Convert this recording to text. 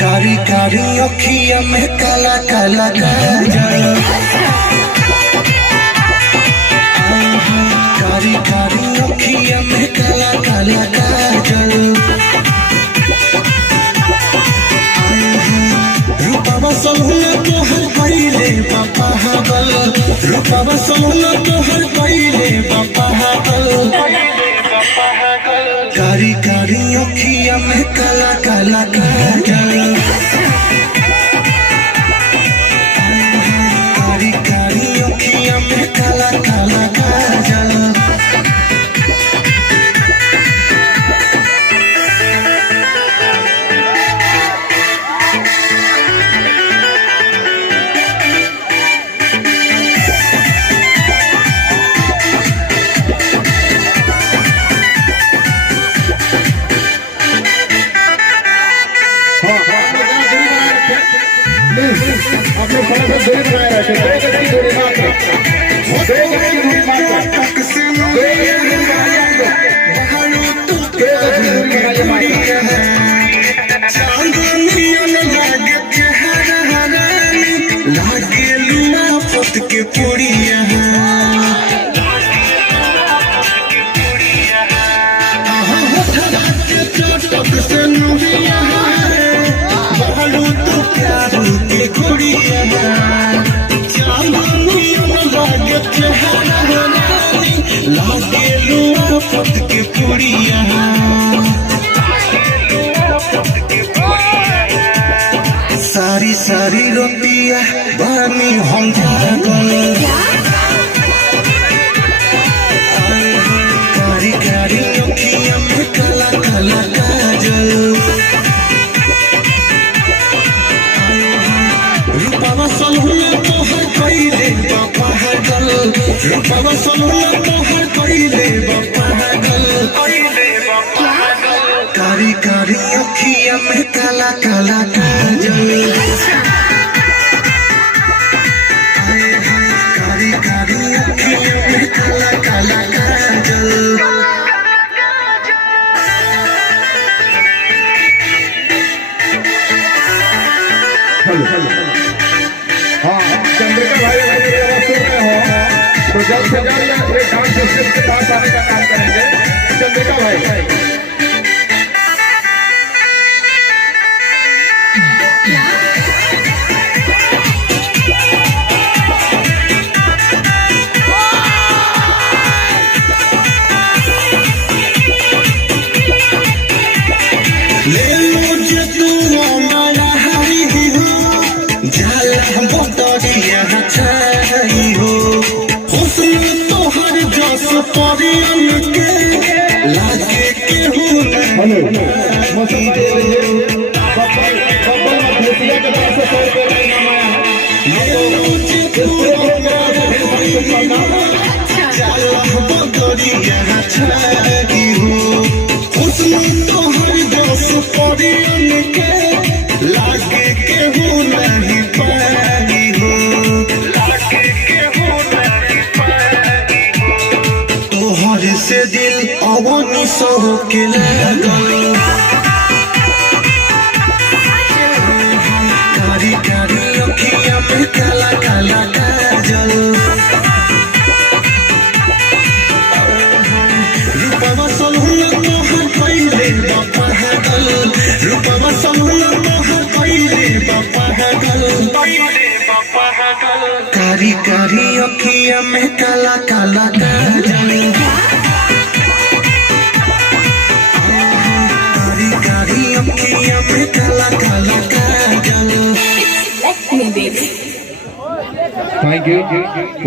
कारी कारी अखिया में काला काला काजल, कारी कारी अखिया में काला काला काजल, रूपवा सोहना तोहर पहिले बापा हगल, रूपवा सोहना तोहर पहिले बापा हगल, कारी कारी अखिया में काला काला काजल, कारी कारी अखिया में काला काला काजल। अपने फल से दूरी बनाए रखें, 2 गज की दूरी मात्र, 2 गज की दूरी मात्र, 2 गज की दूरी बनाइए आप लोग, 2 गज की दूरी बनाइए मात्र। चांदनिया लागे चेहरा हरानी, लागे लुआ पत के पुड़िया, चटक से नुरिया बालू तो प्यारू के गुड़िया, चांदनिया लागे चेहरा हरानी, लागे लुआ पत के पुड़िया, सारी सारी रोटिया बानी हम जागल, कारी कारी अखिया में काला काला काजल, रूपवा सोहना तोहर पहिले बापा हगल, रूपवा सोहना तोहर पहिले बापा हगल, कारी कारी अखिया में काला काला काजल, कारी कारी अखिया में काला काला काजल। हाँ, चंद्रिका भाई मेरी आवाज सुन रहे हो तो जल्द से जल्द एक डांस सिस्टम के पास आने का काम करेंगे। चंद्रिका भाई ले मुझे तू हमारा हरी हो, जाला बतरिया छाई हो, हुस्न तोहर जस परियन के लागे केहू नहीं, मौसम दे लीजिए बब्बल भूतिया के तरफ से 100 रुपये का इनाम आया है। ले मुझे तू हमारा हरी हो, जाला बतरिया छाई हो, हुस्न तोहर जस परियन के लागे केहू नहीं पाई हो, लागे केहू नहीं पाई हो, तोहर से दिल अवनी सो के लगल, कारी कारी अखिया में काला काला काजल, रूपवा सोहना तोहर पहिले बापा हगल, रूपवा सोहना तोहर पहिले बापा हगल, कारी कारी अखिया में काला काला काजल, कारी कारी अखिया में काला काला काजल। Thank you.